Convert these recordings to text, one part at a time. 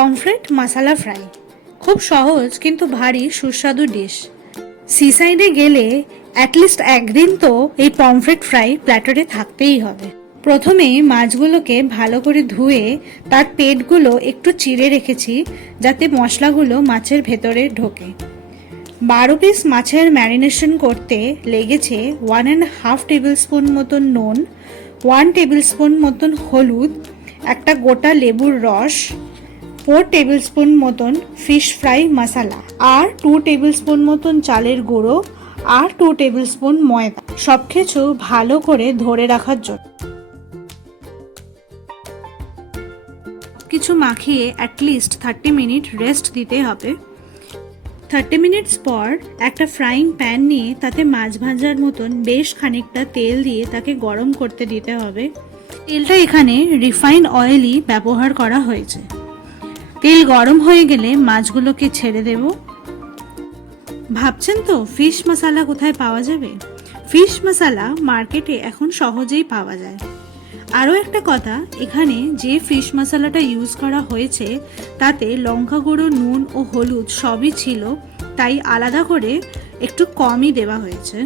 Pomfret মশলা fry খুব সহজ কিন্তু ভারী সুস্বাদু ডিশ। সিসাইডে গেলে অ্যাটলিস্ট একদিন তো এই পমফ্রেট ফ্রাই প্ল্যাটারে থাকতেই হবে। প্রথমে মাছগুলোকে ভালো করে ধুয়ে তার পেটগুলো একটু চিড়ে রেখেছি যাতে মশলাগুলো মাছের ভেতরে ঢোকে। 12 পিস মাছের ম্যারিনেশন করতে লেগেছে 1.5 টেবিল স্পুন মতন নুন, 1 টেবিল স্পুন মতন হলুদ, একটা গোটা লেবুর রস, 4 টেবিল স্পুন মতন ফিশ ফ্রাই মশলা, আর 2 টেবিল স্পুন মতন চালের গুঁড়ো, আর 2 টেবিল স্পুন ময়দা। সব কিছু ভালো করে ধরে রাখার জন্য কিছু মাখিয়ে অ্যাটলিস্ট 30 মিনিট রেস্ট দিতে হবে। 30 মিনিটস পর একটা ফ্রাইং প্যান নিয়ে তাতে মাছ ভাজার মতন বেশ খানিকটা তেল দিয়ে তাকে গরম করতে দিতে হবে। তেলটা এখানে রিফাইন্ড অয়েলই ব্যবহার করা হয়েছে। তেল গরম হয়ে গেলে মাছগুলোকে ছেড়ে দেব। ভাবছেন তো ফিশ মশলা কোথায় পাওয়া যাবে? ফিশ মশলা মার্কেটে এখন সহজেই পাওয়া যায়। আরও একটা কথা, এখানে যে ফিশ মশলাটা ইউজ করা হয়েছে তাতে লঙ্কা গুঁড়ো, নুন ও হলুদ সবই ছিল, তাই আলাদা করে একটু কমই দেওয়া হয়েছে।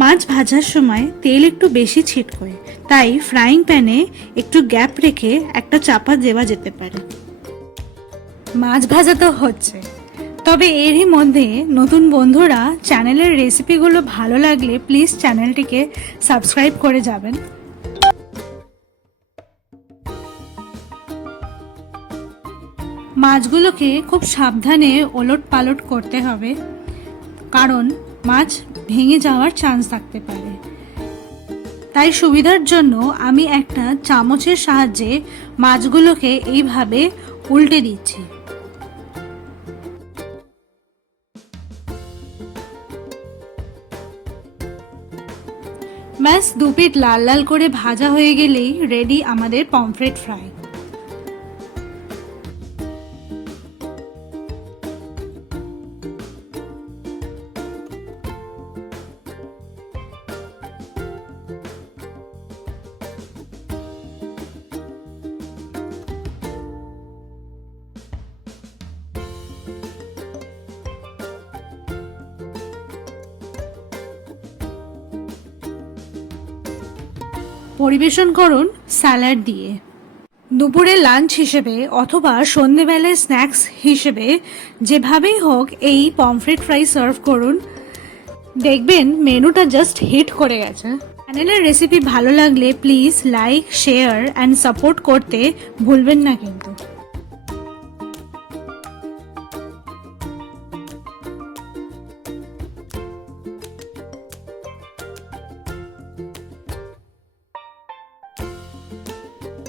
মাছ ভাজার সময় তেল একটু বেশি ছিটকোয়, তাই ফ্রাইং প্যানে একটু গ্যাপ রেখে একটা চাপা দেওয়া যেতে পারে। মাছ ভাজা তো হচ্ছে, তবে এরই মধ্যে নতুন বন্ধুরা চ্যানেলের রেসিপিগুলো ভালো লাগলে প্লিজ চ্যানেলটিকে সাবস্ক্রাইব করে যাবেন। মাছগুলোকে খুব সাবধানে ওলট পালট করতে হবে, কারণ মাছ ভেঙে যাওয়ার চান্স থাকতে পারে। তাই সুবিধার জন্য আমি একটা চামচের সাহায্যে মাছগুলোকে এইভাবে উল্টে দিচ্ছি। ব্যাস 2 পিঠ লাল লাল করে ভাজা হয়ে গেলেই রেডি আমাদের পমফ্রেট ফ্রাই। পরিবেশন করুন স্যালাড দিয়ে। দুপুরে লাঞ্চ হিসেবে অথবা সন্ধেবেলায় স্ন্যাক্স হিসেবে যেভাবেই হোক এই পমফ্রেট ফ্রাই সার্ভ করুন, দেখবেন মেনুটা জাস্ট হিট করে গেছে। চ্যানেলের রেসিপি ভালো লাগলে please like, share and support করতে ভুলবেন না কিন্তু।